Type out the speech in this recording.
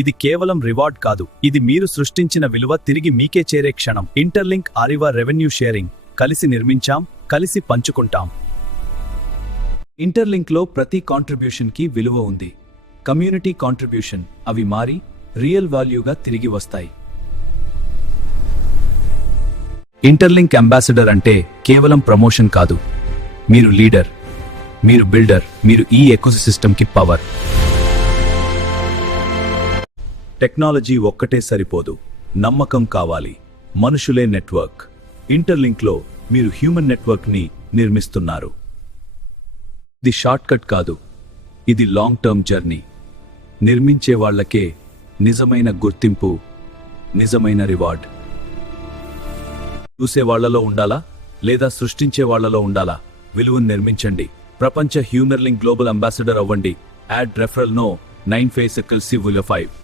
ఇది కేవలం రివార్డ్ కాదు, ఇది మీరు సృష్టించిన విలువ తిరిగి మీకే చేరే క్షణం. ఇంటర్లింక్ ఆరివా రెవెన్యూ షేరింగ్. కలిసి నిర్మించాం, కలిసి పంచుకుంటాం. ఇంటర్లింక్లో ప్రతి కాంట్రిబ్యూషన్కి విలువ ఉంది. కమ్యూనిటీ కాంట్రిబ్యూషన్, అవి మారి రియల్ వాల్యూగా తిరిగి వస్తాయి. ఇంటర్లింక్ అంబాసిడర్ అంటే కేవలం ప్రమోషన్ కాదు. మీరు లీడర్, మీరు బిల్డర్, మీరు ఈ ఎకోసిస్టమ్కి పవర్. టెక్నాలజీ ఒక్కటే సరిపోదు, నమ్మకం కావాలి, మనుషులే నెట్వర్క్. ఇంటర్లింక్లో మీరు హ్యూమన్ నెట్వర్క్ని నిర్మిస్తున్నారు. ఇది షార్ట్కట్ కాదు, ఇది లాంగ్ టర్మ్ జర్నీ. నిర్మించే వాళ్లకే నిజమైన గుర్తింపు, నిజమైన రివార్డ్. చూసే వాళ్లలో ఉండాలా లేదా సృష్టించే వాళ్లలో ఉండాలా? విలువను నిర్మించండి. ప్రపంచ హ్యూమర్లింక్ గ్లోబల్ అంబాసిడర్ అవ్వండి. Add referral no 9 phase 5